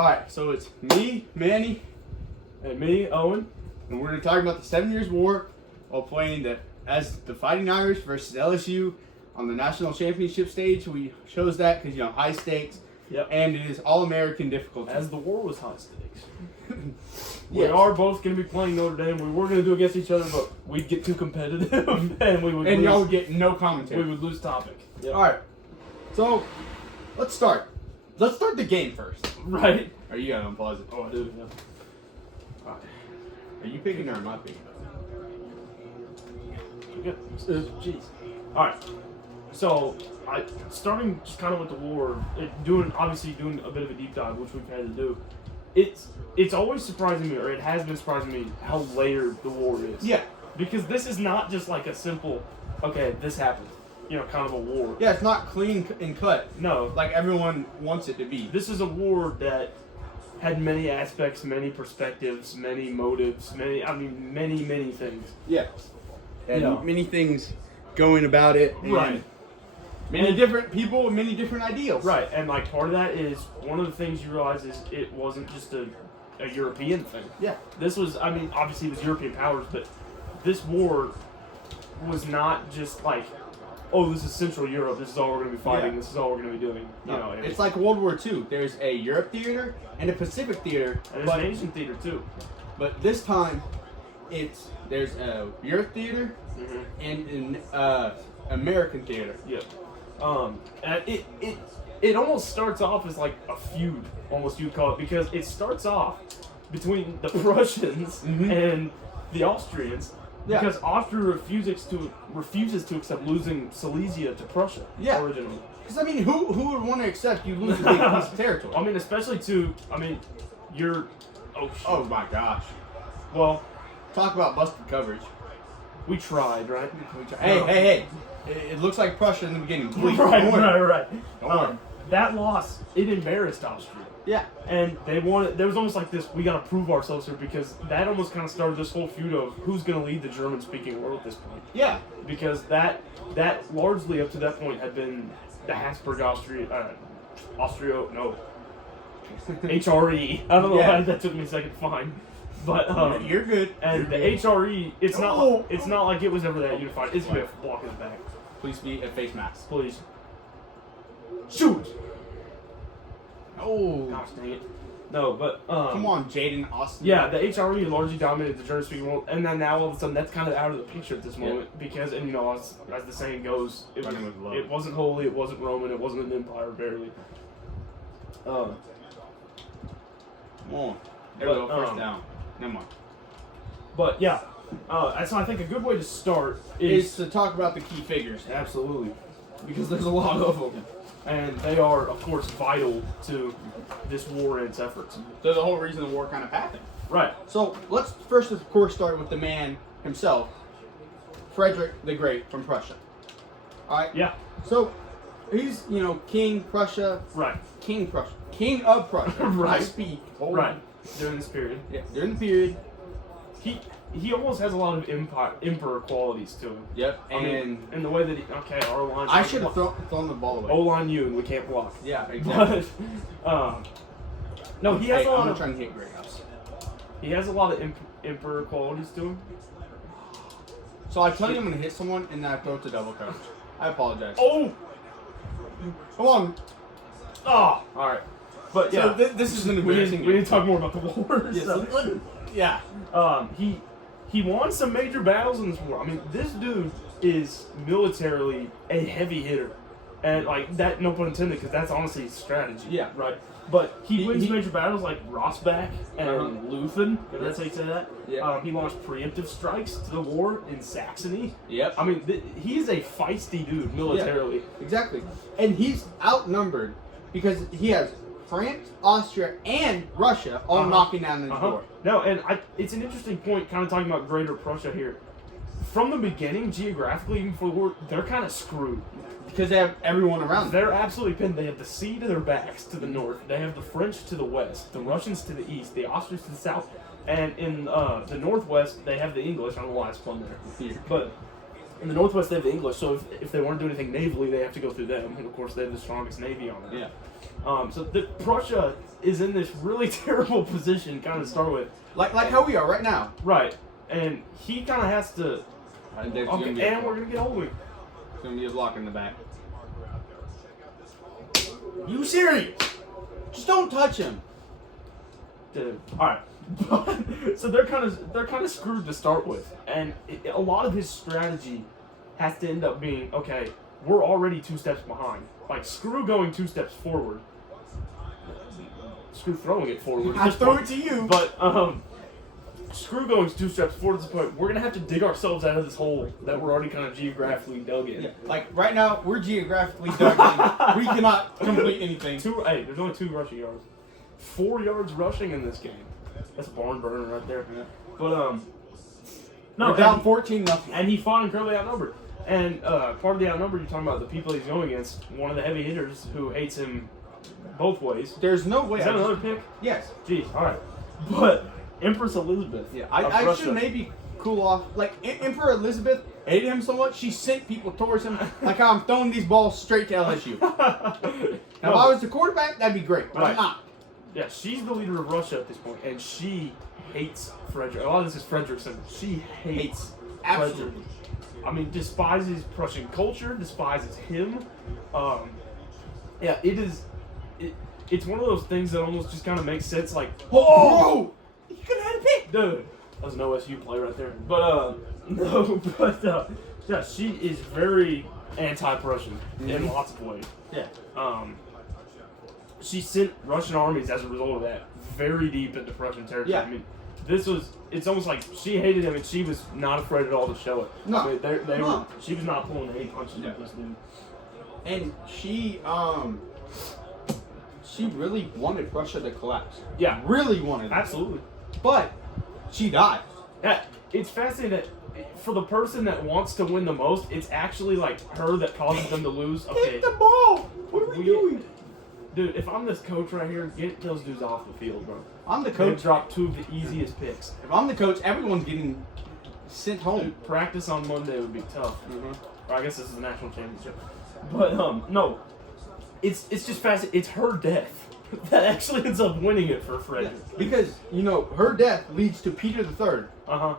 Alright, so it's me, Manny, And me, Owen. and we're going to talk about the 7 Years' War while playing as the Fighting Irish versus LSU on the national championship stage. We chose that because, high stakes, Yep. and it is all-American difficulty. As the war was high stakes. Yes. We are both going to be playing Notre Dame. We were going to do against each other, but we'd get too competitive, and we would And lose. y'all would get no commentary. We would lose topic. Yep. Alright, so let's start. Let's start the game first. Right? Are you going to unpause it? Oh, I do, yeah. Alright. Are you picking or am I picking? Good. Jeez. Alright. So, starting just kind of with the war, obviously doing a bit of a deep dive, which we've had to do. It's always surprising me, or it has been surprising me, how layered the war is. Yeah. Because this is not just like a simple, okay, this happened. Kind of a war. Yeah, it's not clean and cut No. like everyone wants it to be. This is a war that had many aspects, many perspectives, many motives, many things. Yeah. And Yeah. many things going about it. And Right. Many different people with many different ideals. Right, and like part of that is one of the things you realize is it wasn't just a European thing. Yeah. This was, obviously it was European powers, but this war was not just like, oh, this is Central Europe, this is all we're going to be fighting, This is all we're going to be doing. No, it's like World War II. There's a Europe theater and a Pacific theater. And there's an Asian theater too. But this time, there's a Europe theater and an American theater. Yep. And it almost starts off as like a feud, almost you'd call it, because it starts off between the Prussians and the Austrians, because Austria refuses to accept losing Silesia to Prussia originally. Because who would want to accept you losing a big piece of territory? Especially you're. Oh my gosh! Well, talk about busted coverage. we tried, right? Hey! It looks like Prussia in the beginning. Please, Right. Don't worry. That loss, it embarrassed Austria. Yeah. And there was almost like this, we gotta prove ourselves here, because that almost kind of started this whole feud of who's gonna lead the German-speaking world at this point. Yeah. Because that largely up to that point had been the Habsburg HRE. I don't know why that took me a second to find. But you're good. And the HRE, it's not like it was ever that unified. It's been blocking the back. Please be a face mask. Please. Shoot! Oh. Gosh dang it. No, but come on, Jaden Austin. Yeah, the HRE largely dominated the German-speaking world, and then now all of a sudden that's kind of out of the picture at this moment because, as the saying goes, it wasn't holy, it wasn't Roman, it wasn't an empire, barely. Come on. There we go. First down. Never mind. But yeah, so I think a good way to start is to talk about the key figures. Absolutely, because there's a lot of them. And they are, of course, vital to this war and its efforts. They're the whole reason the war kind of happened. Right. So let's first, of course, start with the man himself, Frederick the Great from Prussia. All right. Yeah. So he's, King Prussia. Right. King Prussia. King of Prussia. Right. I speak. Right. During this period. Yeah. During the period. He almost has a lot of emperor qualities to him. Yep. And the way that our line. I should have thrown the ball away. O-line you and we can't block. Yeah, exactly. But, no, he has a lot I'm of. trying to hit Grey House. He has a lot of emperor qualities to him. So I tell you I'm going to hit someone and then I throw it to double coverage. I apologize. Oh! Come on. Oh! Alright. But yeah. So this is an embarrassing we need to talk more about the war. Yes, So. Yeah. He won some major battles in this war. This dude is militarily a heavy hitter. And, that, no pun intended, because that's honestly his strategy. Yeah. Right? But he wins major battles like Rossbach and Leuthen, if that's how you say that. Yeah. He launched preemptive strikes to the war in Saxony. Yep. He's a feisty dude militarily. Yeah, exactly. And he's outnumbered because he has France, Austria, and Russia all knocking down his door. No, and it's an interesting point, kind of talking about Greater Prussia here. From the beginning, geographically, even before the war, they're kind of screwed. Because they have everyone around them. They're absolutely pinned. They have the sea to their backs to the north. They have the French to the west, the Russians to the east, the Austrians to the south. And in the northwest, they have the English. I don't know why it's fun there. But In the Northwest, they have the English, so if they want to do anything navally, they have to go through them. And of course, they have the strongest navy on them. Yeah. So Prussia is in this really terrible position, kind of to start with. Like how we are right now. Right. And he kind of has to. We're Okay, and we're gonna get Oldwing. It's gonna be a block in the back. You serious? Just don't touch him. Dude. All right. So they're kind of screwed to start with, and a lot of his strategy has to end up being, okay, we're already 2 steps behind. Like, screw going 2 steps forward. Screw throwing it forward. I throw it to you. But screw going 2 steps forward to the point we're gonna have to dig ourselves out of this hole that we're already kind of geographically dug in. Yeah. Like right now, we're geographically dug in. We cannot complete anything. There's only 2 rushing yards. 4 yards rushing in this game. That's a barn burner right there. Yeah. But no, we're down 14-0. and he fought incredibly outnumbered. And part of the outnumbered, you're talking about the people he's going against. One of the heavy hitters who hates him both ways. There's no way. Is that another pick? Yes. Jeez, all right. But Empress Elizabeth. Yeah, I should maybe cool off. Like Emperor Elizabeth hated him so much, she sent people towards him. Like how I'm throwing these balls straight to LSU. Now, if I was the quarterback, that'd be great. But I'm not. Yeah, she's the leader of Russia at this point, and she hates Frederick. A lot of this is Frederickson. She hates Absolutely. Frederick. I mean, despises Prussian culture, despises him. Yeah, it's one of those things that almost just kind of makes sense. Like, oh, you could have had a pick, dude. That was an OSU play right there. But no, but yeah, she is very anti-Prussian in lots of ways. Yeah. She sent Russian armies as a result of that very deep into Prussian territory. Yeah. I mean, it's almost like she hated him and she was not afraid at all to show it. No. I mean, she was not pulling any punches with this dude. And she really wanted Russia to collapse. Yeah. Really wanted it. Absolutely. But she died. Yeah, it's fascinating that for the person that wants to win the most, it's actually like her that causes them to lose. Okay. Hit the ball! What are we doing? Dude, if I'm this coach right here, get those dudes off the field, bro. I'm the They coach. dropped 2 of the easiest picks. If I'm the coach, everyone's getting sent home. Dude, practice on Monday would be tough. Mm-hmm. Or I guess this is the national championship. But no, it's just fascinating. It's her death that actually ends up winning it for Frederick. Because, her death leads to Peter III,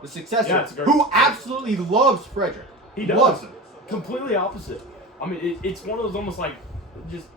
the successor, Yeah, it's great. who absolutely loves Frederick. He does. Loves him. Completely opposite. I mean, it's one of those almost like just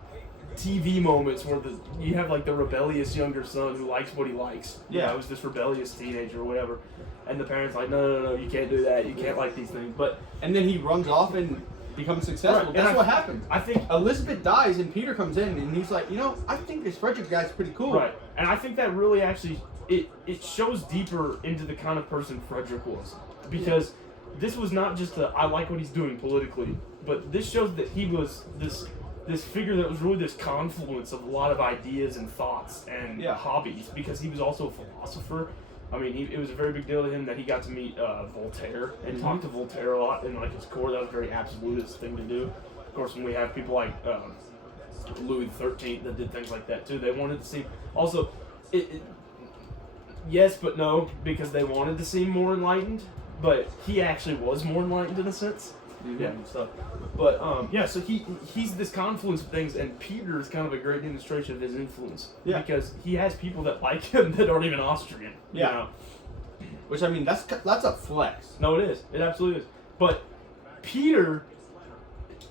TV moments where you have like the rebellious younger son who likes what he likes. Yeah. It was this rebellious teenager or whatever. And the parents like, no, you can't do that. You can't like these things. But And then he runs off and becomes successful. Right, That's what happens. I think Elizabeth dies and Peter comes in and he's like, I think this Frederick guy's pretty cool. Right, and I think that really actually it shows deeper into the kind of person Frederick was, because this was not just I like what he's doing politically, but this shows that he was this figure that was really this confluence of a lot of ideas and thoughts and hobbies, because he was also a philosopher. I mean, it was a very big deal to him that he got to meet Voltaire and talk to Voltaire a lot, and like his core, that was a very absolutist thing to do. Of course, when we have people like Louis XIII that did things like that too, they wanted to seem also, yes but no, because they wanted to seem more enlightened, but he actually was more enlightened in a sense. Yeah, and stuff. But so he's this confluence of things, and Peter is kind of a great demonstration of his influence. Yeah. Because he has people that like him that aren't even Austrian. Yeah. You know? Which, I mean, that's a flex. No, it is. It absolutely is. But Peter,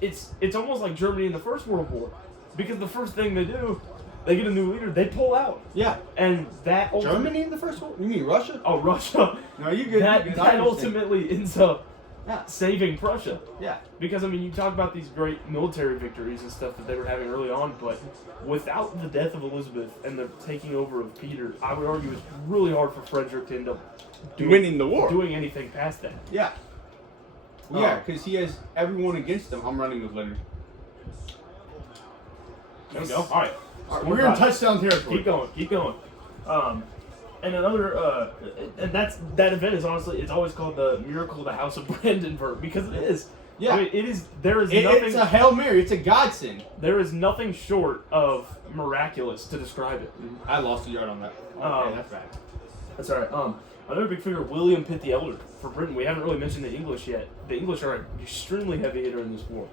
it's almost like Germany in the First World War, because the first thing they do, they get a new leader, they pull out. Yeah. And that Germany in the First World? You mean Russia? Oh, Russia. No, you good. That ultimately ends up saving Prussia. Yeah. Because, I mean, you talk about these great military victories and stuff that they were having early on, but without the death of Elizabeth and the taking over of Peter, I would argue it's really hard for Frederick to end up winning the war. Doing anything past that. Yeah. Yeah, because he has everyone against him. I'm running with Leonard. There we go. All right. We're in touchdown territory. Keep going. And another, and that event is honestly, it's always called the Miracle of the House of Brandenburg, because it is. Yeah. I mean, it is. There is nothing. It's a Hail Mary. It's a godsend. There is nothing short of miraculous to describe it. I lost a yard on that. Okay, that's bad. That's all right. Another big figure, William Pitt the Elder for Britain. We haven't really mentioned the English yet. The English are an extremely heavy hitter in this war.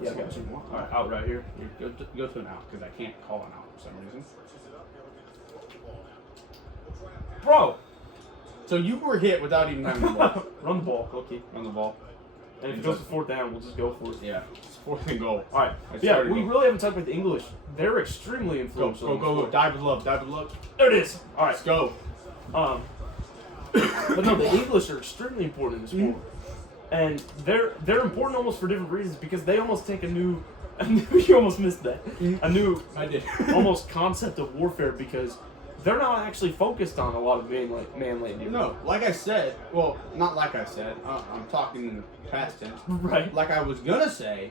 Yeah, I got you. All right, out right here. Go to an out because I can't call an out for some reason. Bro! So you were hit without even having the ball. Run the ball, okay. Run the ball. And if it goes to 4th down, we'll just go for it. Yeah, it's 4th and goal. All right. Yeah, we really haven't talked about the English. They're extremely influential. Go. Dive with love. Dive with love. There it is. All right. Let's go. But no, the English are extremely important in this war. And they're important almost for different reasons because they almost take a new you almost missed that. A new I did. almost concept of warfare because they're not actually focused on a lot of manland. No, like I said, well, not like I said. I'm talking in the past tense. Right. Like I was gonna say,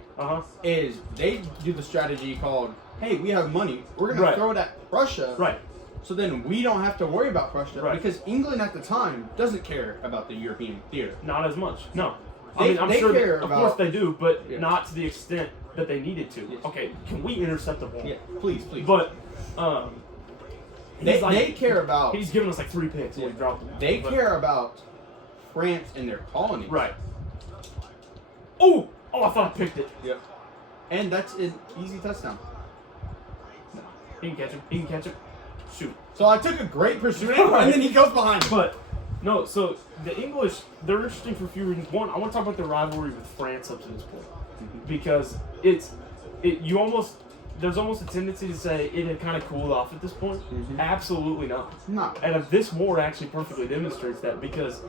is they do the strategy called, hey, we have money, we're gonna throw it at Russia. Right. So then we don't have to worry about Russia Right. because England at the time doesn't care about the European theater. Not as much. No. They I'm care sure of about, course they do, but Yeah. not to the extent that they needed to. Yes. Okay, can we intercept the ball? Yeah, please. But they care about. He's given us like 3 picks when we dropped them. They care about France and their colonies. Right. Oh, I thought I picked it. Yep. And that's an easy touchdown. He can catch him. Shoot. So I took a great pursuit, and then he goes behind him. But no, so the English, they're interesting for a few reasons. One, I want to talk about the rivalry with France up to this point because there's almost a tendency to say it had kind of cooled off at this point. Absolutely not. No. And this war actually perfectly demonstrates that because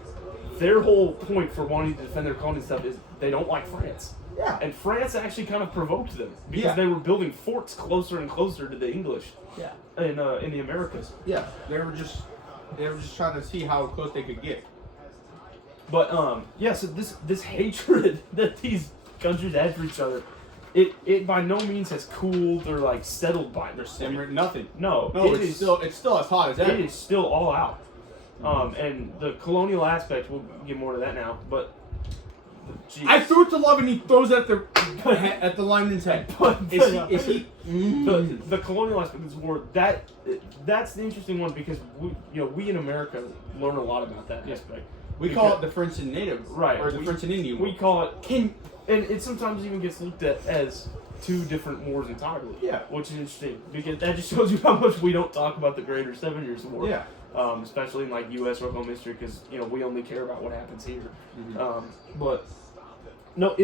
their whole point for wanting to defend their colony stuff is they don't like France. Yeah. And France actually kind of provoked them because Yeah. they were building forts closer and closer to the English. Yeah. In the Americas. Yeah. They were just trying to see how close they could get. But so this hatred that these countries have for each other, it by no means has cooled or like settled by their Simmering nothing. No, it's still as hot as ever. It is still all out. And the colonial aspect, we'll get more to that now, but I threw it to Love and he throws it at the lineman's head. The colonial aspect of this war, that's the interesting one because we in America learn a lot about that aspect. We call it the French and Native, right? Or the French and Indian. We call it and it sometimes even gets looked at as 2 different wars entirely. Yeah, which is interesting because that just shows you how much we don't talk about the Greater 7 Years' War. Yeah. Especially in like U.S. or home history because we only care about what happens here. But no,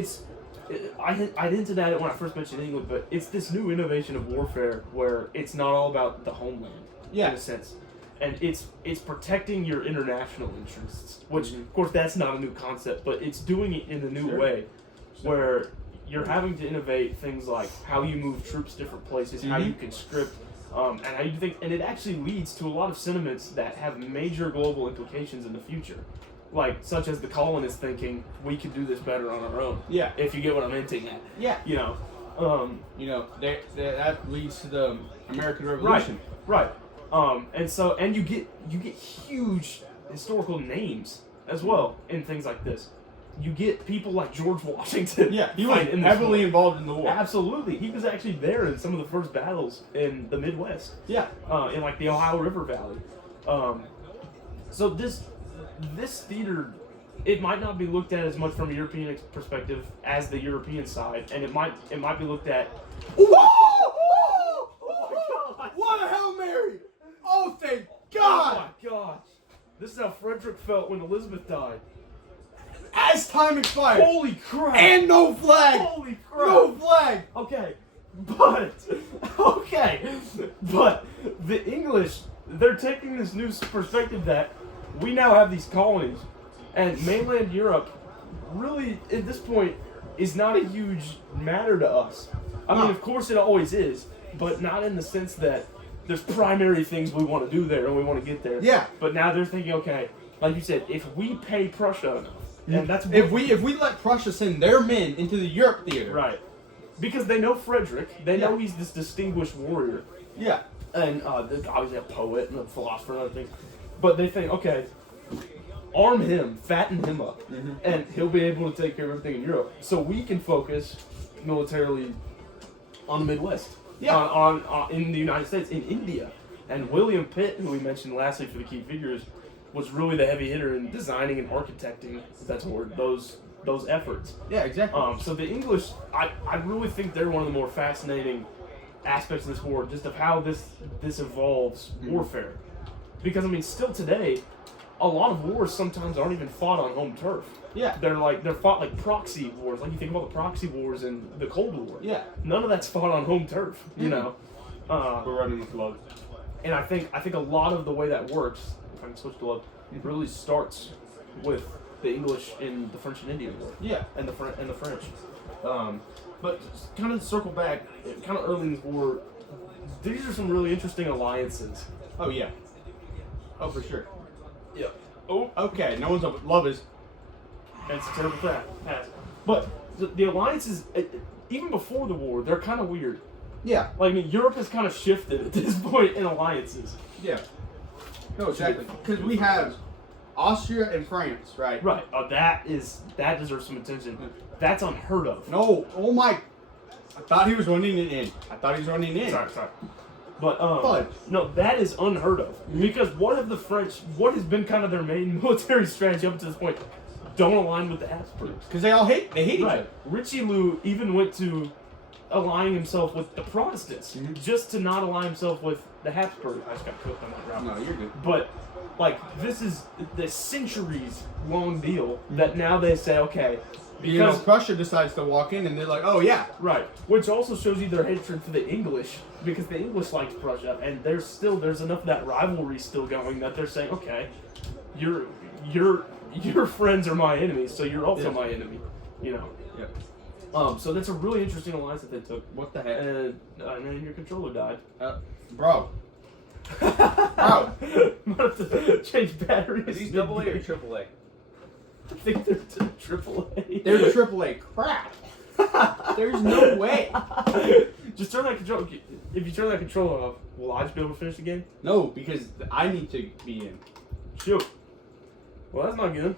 I hinted at it when I first mentioned England, but it's this new innovation of warfare where it's not all about the homeland, in a sense, and it's protecting your international interests. Which, of course, that's not a new concept, but it's doing it in a new way, where you're having to innovate things like how you move troops different places, how you conscript. And how you think, and it actually leads to a lot of sentiments that have major global implications in the future, like such as the colonists thinking we could do this better on our own. Yeah, if you get what I'm hinting at. Yeah, that leads to the American Revolution. Right. And you get huge historical names as well in things like this. You get people like George Washington. Yeah, he was heavily involved in the war. Absolutely. He was actually there in some of the first battles in the Midwest. Yeah. In like the Ohio River Valley. So this theater, it might not be looked at as much from a European perspective as the European side, and it might be looked at. Whoa! Oh my God! What a Hail Mary! Oh, thank God! Oh my gosh! This is how Frederick felt when Elizabeth died. As time expired. Holy crap! And no flag! Holy crap! No flag! Okay. But the English, they're taking this new perspective that we now have these colonies, and mainland Europe really, at this point, is not a huge matter to us. I mean, of course it always is, but not in the sense that there's primary things we want to do there and we want to get there. Yeah. But now they're thinking, okay, like you said, if we pay Prussia enough, and that's if we let Prussia send their men into the Europe theater, right? Because they know Frederick, they know he's this distinguished warrior. Yeah. And obviously a poet and a philosopher and other things. But they think, okay, arm him, fatten him up, and he'll be able to take care of everything in Europe. So we can focus militarily on the Midwest. Yeah. On in the United States, in India. And William Pitt, who we mentioned lastly for the key figures, was really the heavy hitter in designing and architecting, if that's a word, those efforts. Yeah, exactly. So the English, I really think they're one of the more fascinating aspects of this war, just of how this evolves warfare. Because I mean, still today, a lot of wars sometimes aren't even fought on home turf. Yeah. They're fought like proxy wars. Like you think about the proxy wars in the Cold War. Yeah. None of that's fought on home turf. You know. We're running with gloves. And I think a lot of the way that works, if I can switch to love, it really starts with the English in the French and Indian War. Yeah. And the French. But kind of circle back, kind of early in the war, these are some really interesting alliances. Oh yeah. Oh for sure. Yeah. Oh. Okay. No one's up with love is. It's a terrible pass. But the alliances, even before the war, they're kind of weird. Yeah. Like, I mean, Europe has kind of shifted at this point in alliances. Yeah. No, exactly. Because we have Austria and France, right? Right. That deserves some attention. That's unheard of. No. Oh my. I thought he was running it in. Sorry. But Fudge. no, that is unheard of. Because what has been kind of their main military strategy up to this point? Don't align with the Habsburgs. Because they hate each Right. other. Richelieu even went to aligning himself with the Protestants just to not align himself with the Habsburgs. I just got cooked on that route. No, you're good. But like this is the centuries long deal that now they say okay. Because Prussia decides to walk in and they're like, oh yeah. Right. Which also shows you their hatred for the English, because the English liked Prussia, and there's enough of that rivalry still going that they're saying, okay, your friends are my enemies, so you're also my enemy. You know. Yep. So that's a really interesting alliance that they took. What the heck? And then your controller died. Bro. I'm about to change batteries. Are these AA or AAA? I think they're AAA. They're AAA crap. There's no way. Just turn that control. If you turn that controller off, will I just be able to finish the game? No, because I need to be in. Shoot. Well, that's not good.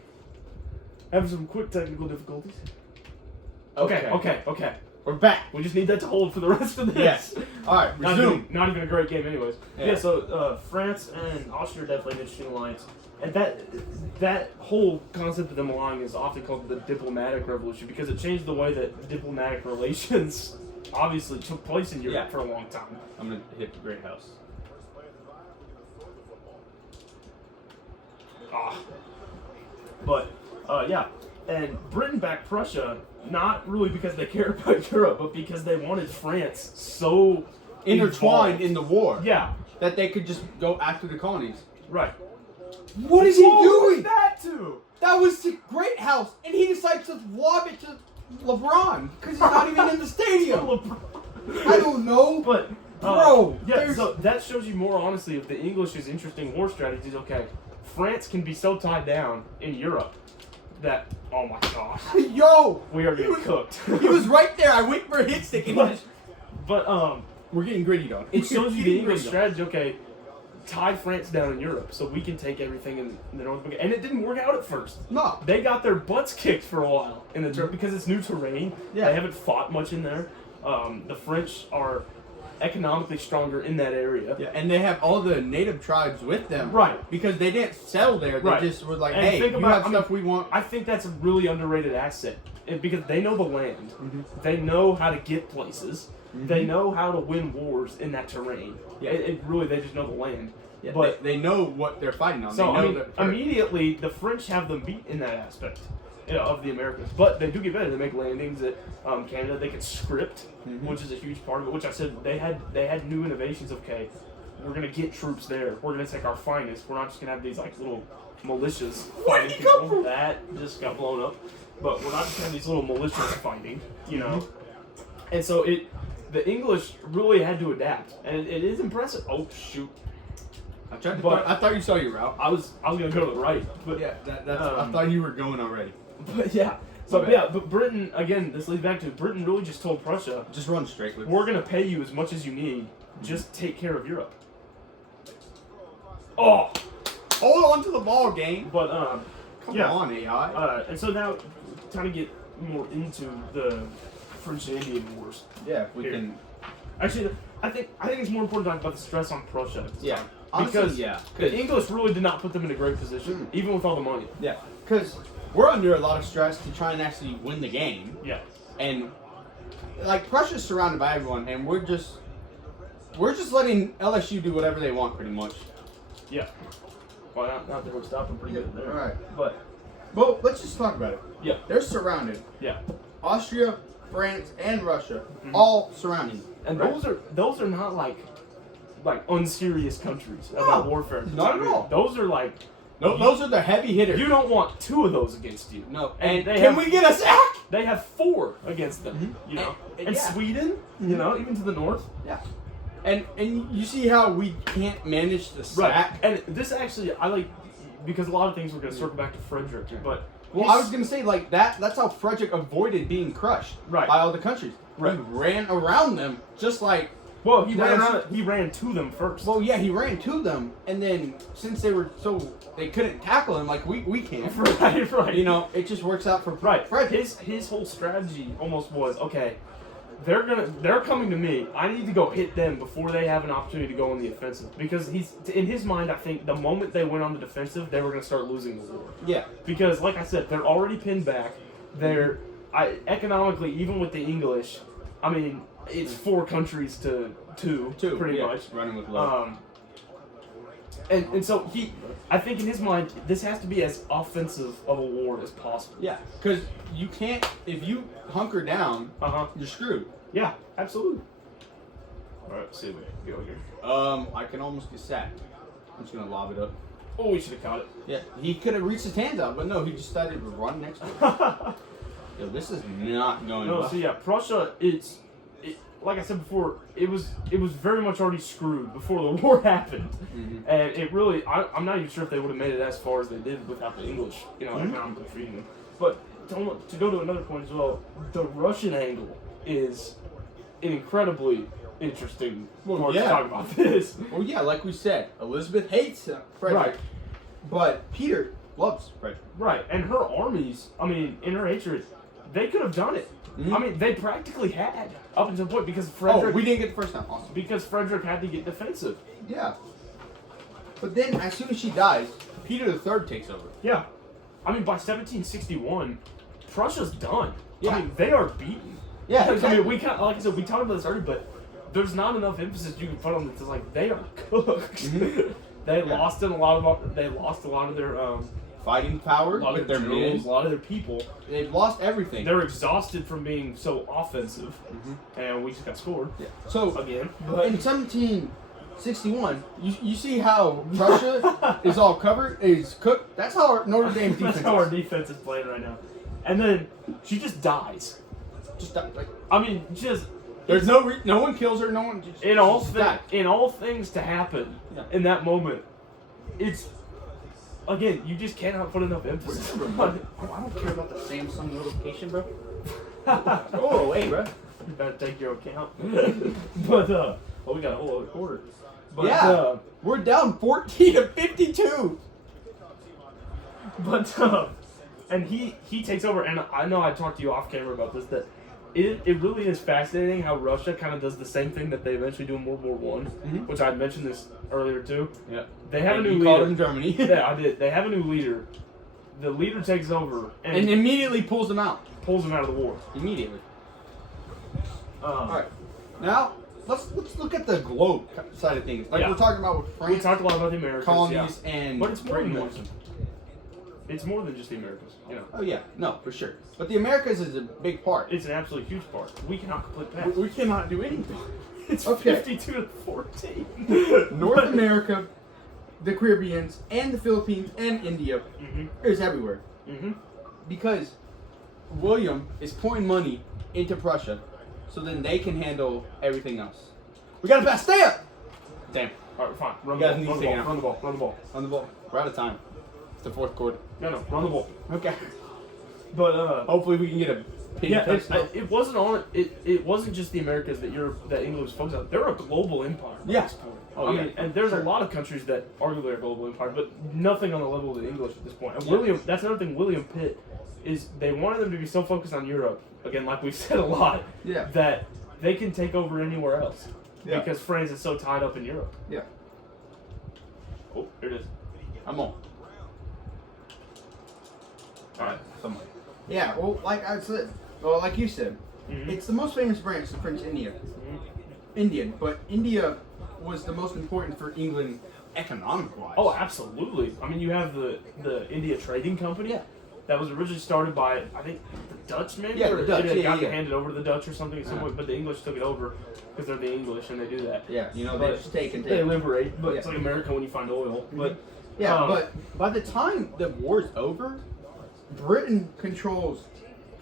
Having some quick technical difficulties. Okay. We're back. We just need that to hold for the rest of this. Yes. All right, resume. Not even a great game, anyways. Yeah. So France and Austria are definitely an interesting alliance, and that whole concept of them allying is often called the diplomatic revolution because it changed the way that diplomatic relations obviously took place in Europe for a long time. I'm gonna hit the great house. But and Britain backed Prussia not really because they cared about Europe, but because they wanted France so Intertwined involved. in the war. Yeah, That they could just go after the colonies. right. What is he What was doing? that to? That was the great house, and he decides to lob it to LeBron because he's not even in the stadium. I don't know, But bro, yeah. So that shows you more honestly of the English's interesting war strategies. Okay, France can be so tied down in Europe that oh my gosh, yo, we are getting cooked. he was right there. I went for a hit stick, and he just, But we're getting gritty, though. it shows you the English strategy. Okay, tie France down in Europe so we can take everything in the North. And it didn't work out at first. No. They got their butts kicked for a while in the turf because it's new terrain. Yeah. They haven't fought much in there. The French are economically stronger in that area. Yeah, and they have all the native tribes with them. Right. Because they didn't settle there. They Right. just were like, And hey, think you about- have stuff we want. I think that's a really underrated asset because they know the land. They know how to get places. They know how to win wars in that terrain. Yeah. It really, they just know the land. Yeah, but they know what they're fighting on. so they know I mean, that immediately the French have them beat in that aspect of the Americans. But they do get better. They make landings at Canada. They can script, which is a huge part of it. Which I said they had new innovations. Okay, we're gonna get troops there. We're gonna take our finest. We're not just gonna have these like little militias Where fighting did he come people. from? That just got blown up. But we're not just gonna have these little militias fighting, you know. And so the English really had to adapt, and it is impressive. Oh shoot! I tried to. but- I thought you saw your route. I was gonna go to the right, but Yeah, I thought you were going already. But yeah. So Okay. yeah, but Britain again. This leads back to Britain really just told Prussia, Just run straight, Luke. "We're gonna pay you as much as you need. Just take care of Europe." Oh, Hold on to the ball, game. but Come yeah. on, AI. And so now, trying to get more into the French and Indian Wars. Yeah, if we Here. can. Actually, I think it's more important to talk about the stress on Prussia at the time. Honestly, Because yeah. the English really did not put them in a great position, even with all the money. Yeah, because we're under a lot of stress to try and actually win the game. Yeah. And like Prussia's surrounded by everyone, and we're just letting LSU do whatever they want, pretty much. Yeah. Well, not that we're stopping pretty good there. All right. But Well, let's just talk about it. yeah. They're surrounded. Yeah. Austria, France, and Russia, all surrounding. And Right. those are not like unserious countries No, about warfare. not at all. Those are like No, those are the heavy hitters. you don't want 2 of those against you. No. And they can have, we get a sack? They have 4 against them. Mhm. You know, And and yeah. Sweden. You know, even to the north. Yeah. And you see how we can't manage the sack. And this actually I like because a lot of things we're gonna circle back to Frederick, but Well, I was gonna say like that's how Frederick avoided being crushed Right. by all the countries. Right. He ran around them just like. well he ran That's- around, he ran to them first. Well, yeah, he ran to them, and then since they couldn't tackle him like we can't. right. You know, it just works out for Right. Frederick. His whole strategy almost was, okay, they're coming to me. I need to go hit them before they have an opportunity to go on the offensive. Because in his mind, I think the moment they went on the defensive, they were going to start losing the war. Yeah. Because like I said, they're already pinned back. They're economically, even with the English, I mean, it's 4 countries to two pretty yeah, much. running with love. And so I think in his mind, this has to be as offensive of a war as possible. Yeah, because you can't if you hunker down, you're screwed. Yeah, absolutely. All right, see what we go here. I can almost get sacked. I'm just gonna lob it up. Oh, we should have caught it. Yeah, he could have reached his hands out, but no, he just decided to run next to it. Yo, this is not going No, well. so yeah, Prussia. Like I said before, it was very much already screwed before the war happened, and it really. I'm not even sure if they would have made it as far as they did without the English, economically feeding them. But to go to another point as well, the Russian angle is an incredibly interesting part to talk about this. Well, yeah, like we said, Elizabeth hates Frederick, Right. but Peter loves Frederick. Right, and her armies, I mean, in her hatred, they could have done it. I mean, they practically had up until the point because Frederick. Oh, we didn't get the first time. Awesome. Because Frederick had to get defensive. Yeah. But then, as soon as she dies, Peter III takes over. Yeah, I mean, by 1761, Prussia's done. Yeah. I mean, they are beaten. Yeah, I exactly. mean, like I said, we talked about this earlier, but there's not enough emphasis you can put on this. It's like they are cooked. They lost a lot of their Fighting power a lot with of their their men. generals, a lot of their people. They've lost everything. They're exhausted from being so offensive, and we just got scored. Yeah. So, Again, in 1761, you see how Prussia is all covered, is cooked? That's how our Notre Dame defense that's how our is. defense is playing right now. And then she just dies. Just like, I mean, just there's no one kills her, no one just in all just dies. in all things to happen in that moment, it's again you just cannot put enough emphasis on it. Oh, I don't care about the Samsung notification, bro. Oh, hey, bro. You better take your account. But we got a whole other quarter. But, Yeah, we're down 14 to 52. But and he takes over, and I know I talked to you off camera about this, that it really is fascinating how Russia kind of does the same thing that they eventually do in World War One, which I mentioned this earlier too. Yeah. They have a new You called leader. him Germany. Yeah, I did. They have a new leader. The leader takes over And and immediately pulls them out. pulls them out of the war. Immediately. All right. Now let's look at the globe side of things. Like Yeah. we're talking about with We France, talked a lot about the Americas, colonies, and but it's more than Britain. that. It's more than just the Americas. Oh yeah, no, for sure. But the Americas is a big part. It's an absolutely huge part. We cannot complete that. We cannot do anything. It's Okay. 52 to 14. North America, the Caribbeans, and the Philippines, and India is everywhere. Because William is pouring money into Prussia, so then they can handle everything else. We got a Bastille! Damn. All right, fine. Run You the guys need ball. to take it Run the ball. Run the ball. On the ball. We're out of time. It's the fourth quarter. No, run the ball. Okay. But Hopefully we can get a pin touchdown. it wasn't on. It wasn't just the Americas that England was focused on. They're a global empire at Yeah. this point. Oh, I yeah. mean, and there's Sure. a lot of countries that arguably are a global empire, but nothing on the level of the English at this point. And Yeah. that's another thing. William Pitt is they wanted them to be so focused on Europe again, like we've said a lot, Yeah. that they can take over anywhere else. Yeah. because France is so tied up in Europe. Yeah. Oh, here it is. I'm on. All right. Someone. Yeah. Well, like I said, well, like you said, it's the most famous branch, the French Indian, but India was the most important for England economic-wise. Oh, absolutely. I mean, you have the India Trading Company. Yeah. That was originally started by, I think, the Dutch, maybe? Yeah, or the Dutch, it had yeah, gotten yeah. handed over to the Dutch or something at some Uh-huh. point, but the English took it over because they're the English and they do that. Yeah, you know, But they just take and They take. liberate, but Yeah. it's like America when you find oil. But Yeah, um, but by the time the war's over, Britain controls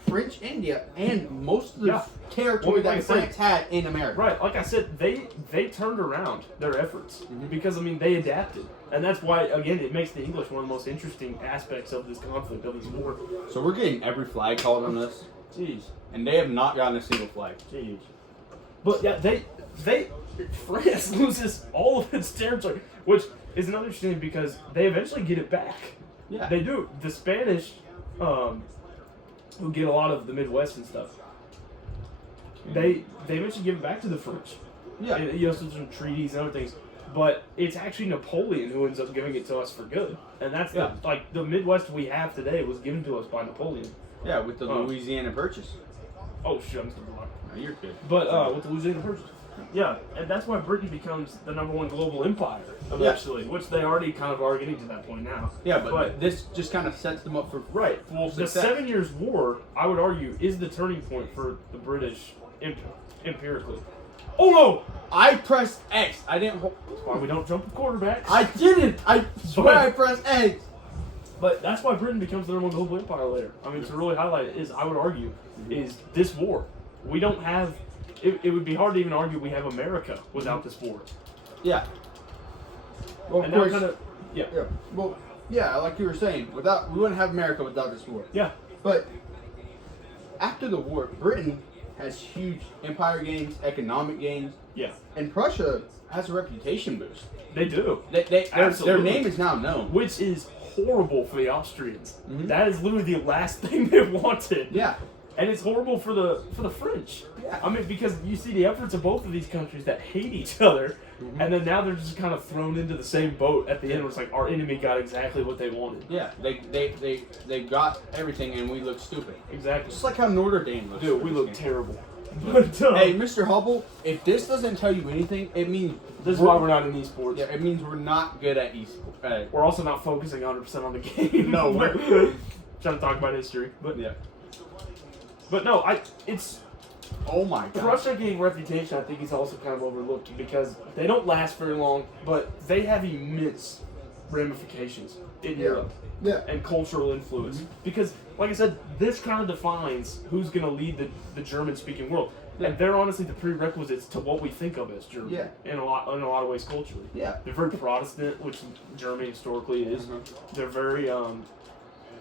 French India and most of the Yeah. territory Well, like I that said- France had in America. Right, like I said, they turned around their efforts Mm-hmm. because I mean they adapted, and that's why again it makes the English one of the most interesting aspects of this conflict of this war. So we're getting every flag called on us, Jeez, and they have not gotten a single flag. jeez. But yeah, they France loses all of its territory, which is another thing because they eventually get it back. Yeah. They do. The Spanish, who get a lot of the Midwest and stuff, they eventually give it back to the French. Yeah. And, you know, some treaties and other things. But it's actually Napoleon who ends up giving it to us for good. And that's Yeah. like the Midwest we have today was given to us by Napoleon. Yeah, with the Louisiana Purchase. Oh shit, I'm still wrong. No, you're good. But with the Louisiana Purchase. Yeah, and that's why Britain becomes the #1 global empire eventually, which they already kind of are getting to that point now. Yeah, but this just kind of sets them up for Right. full The success. 7 Years' War, I would argue, is the turning point for the British empirically. Oh no! I pressed X. I didn't. That's why we don't jump with quarterbacks. I didn't. I swear I pressed X. But that's why Britain becomes the #1 global empire later. I mean, to really highlight it is, I would argue, is this war. We don't have. It would be hard to even argue we have America without this war. Yeah. Well, of And now course. kind of, yeah, Yeah. Well, yeah, like you were saying, we wouldn't have America without this war. yeah, But after the war, Britain has huge empire gains, economic gains, yeah. and Prussia has a reputation boost. They do. Their Absolutely. name is now known. Which is horrible for the Austrians. Mhm. That is literally the last thing they wanted. Yeah. And it's horrible for the French. Yeah. I mean, because you see the efforts of both of these countries that hate each other, and then now they're just kind of thrown into the same boat at the end where it's like our enemy got exactly what they wanted. Yeah. They got everything, and we look stupid. Exactly. Just like how Notre Dame looks. Dude, for we this look game. terrible. But Hey, Mr. Hubble, if this doesn't tell you anything, it means this is why we're not in esports. Yeah, it means we're not good at esports. We're also not focusing 100% on the game. No, we're trying to talk about history, but yeah. but no, it's Oh my the god. Russia getting reputation. I think is also kind of overlooked because they don't last very long, but they have immense ramifications in Europe Yeah. and cultural influence. Because, like I said, this kind of defines who's going to lead the German-speaking world, Yeah. and they're honestly the prerequisites to what we think of as German. Yeah. In a lot of ways, culturally. Yeah. They're very Protestant, which Germany historically is. They're very,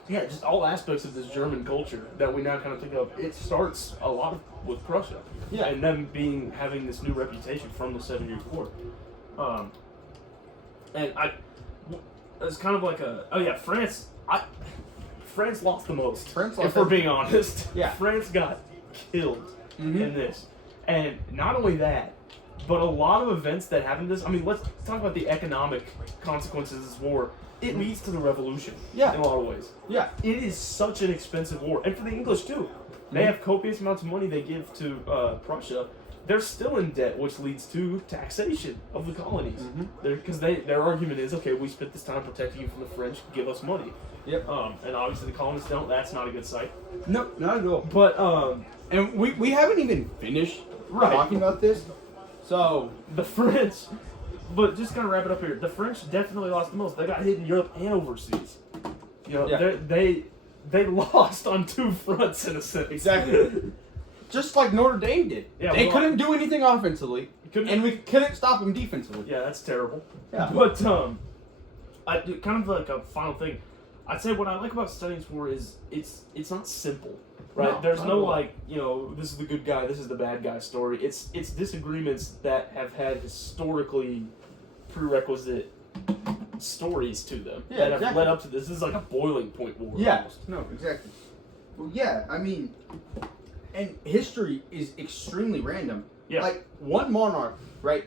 yeah, just all aspects of this German culture that we now kind of think of. It starts a lot with Prussia, Yeah. and them having this new reputation from the 7 Years' War. And it's kind of like France. France lost the most. France if lost we're everything. being honest. Yeah. France got killed Mhm. in this, and not only that, but a lot of events that happened in this. I mean, let's talk about the economic consequences of this war. It leads to the revolution. Yeah. In a lot of ways. Yeah. It is such an expensive war, and for the English too. They have copious amounts of money they give to Prussia. They're still in debt, which leads to taxation of the colonies. Because their argument is, okay, we spent this time protecting you from the French, give us money. Yep. And obviously the colonists don't. That's not a good sight. No, not at all. But And we haven't even finished Right. talking about this. So the French, but just kind of wrap it up here. The French definitely lost the most. They got hit in Europe and overseas. You know, Yeah. they lost on two fronts in a sense. exactly. Just like Notre Dame did. Yeah, they well, couldn't do anything offensively, Couldn't- and we couldn't stop them defensively. Yeah, that's terrible. Yeah. But I do kind of like a final thing. I'd say what I like about studying this war is it's not simple, right? No, There's not no at all. like, you know, this is the good guy, this is the bad guy story. It's disagreements that have had historically prerequisite stories to them Yeah, that have exactly. led up to this. This is like a boiling point war. Yeah. Almost. No, exactly. Well, yeah. I mean, and history is extremely random. Yeah. Like, one monarch, right?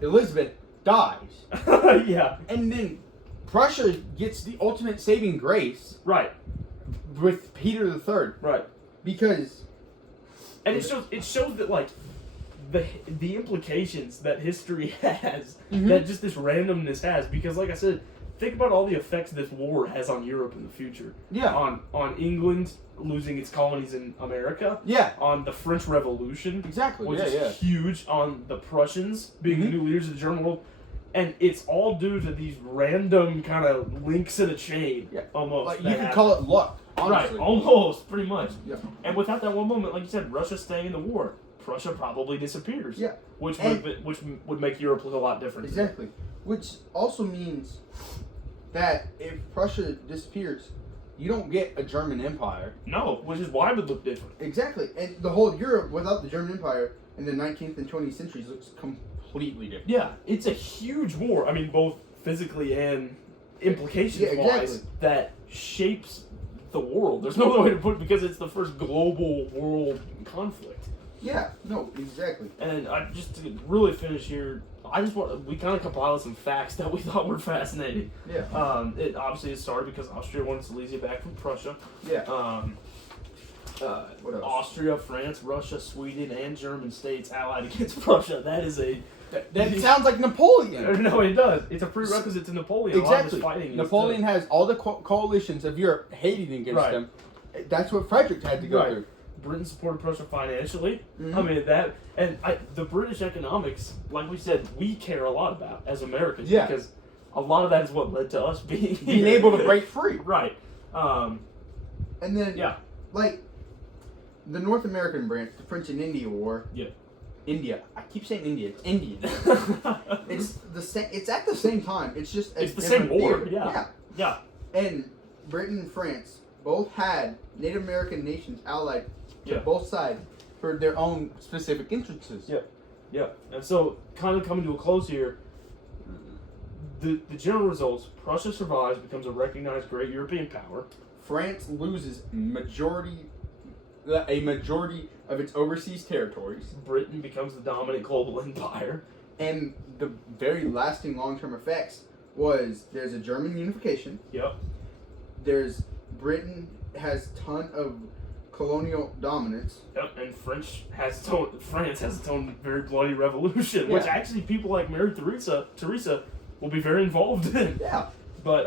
Elizabeth dies. Yeah. And then Prussia gets the ultimate saving grace Right. with Peter III. Right. Because... And it shows that, like, the implications that history has, that just this randomness has, because, like I said, think about all the effects this war has on Europe in the future. Yeah. On England losing its colonies in America. Yeah. On the French Revolution. Exactly. Which is huge. On the Prussians being the new leaders of the German world. And it's all due to these random kind of links in a chain. Yeah. Almost. Like, you could call it luck. Honestly. Right. Almost. Pretty much. Yeah. And without that one moment, like you said, Russia staying in the war, Prussia probably disappears. Yeah. Which would make Europe look a lot different. Exactly. Which also means that if Prussia disappears, you don't get a German Empire. No, which is why it would look different. Exactly. And the whole Europe without the German Empire in the 19th and 20th centuries looks completely different. Yeah, it's a huge war. I mean, both physically and implications-wise, exactly. that shapes the world. There's no other way to put it, because it's the first global world conflict. Yeah, no, exactly. And just to really finish here, we kind of compiled some facts that we thought were fascinating. Yeah. It obviously started because Austria wanted Silesia back from Prussia. Yeah. What else? Austria, France, Russia, Sweden, and German states allied against Prussia. That is that sounds like Napoleon. No, it does. It's a prerequisite to Napoleon. Exactly. Fighting Napoleon has all the coalitions of Europe hating against them. That's what Frederick had to go through. Britain supported Prussia financially. I mean, the British economics, like we said, we care a lot about as Americans. Yeah. Because a lot of that is what led to us being able to break free. Right. And then, yeah. like, the North American branch, the French and India War. Yeah. India. I keep saying India. It's Indian. It's the same. It's at the same time. It's just it's the same war. Theater. Yeah. Yeah. And Britain and France both had Native American nations allied to both sides for their own specific interests. Yeah. Yeah. And so, kind of coming to a close here, the general results: Prussia survives, becomes a recognized great European power. France loses a majority of its overseas territories. Britain becomes the dominant global empire. And the very lasting long-term effects was there's a German unification. Yep. There's Britain has ton of colonial dominance. Yep. And France has its own very bloody revolution, which actually people like Mary Teresa will be very involved in. Yeah. But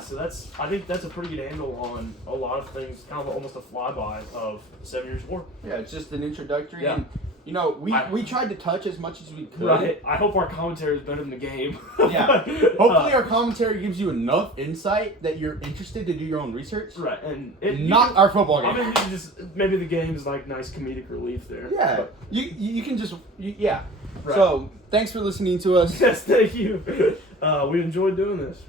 so I think that's a pretty good handle on a lot of things, kind of almost a flyby of 7 Years' War. Yeah, it's just an introductory. Yeah. And, we tried to touch as much as we could. Right. I hope our commentary is better than the game. Yeah. Hopefully our commentary gives you enough insight that you're interested to do your own research. Right. And not our football game. I mean, maybe the game is like nice comedic relief there. Yeah. But, you can just yeah. Right. So thanks for listening to us. Yes, thank you. We enjoyed doing this.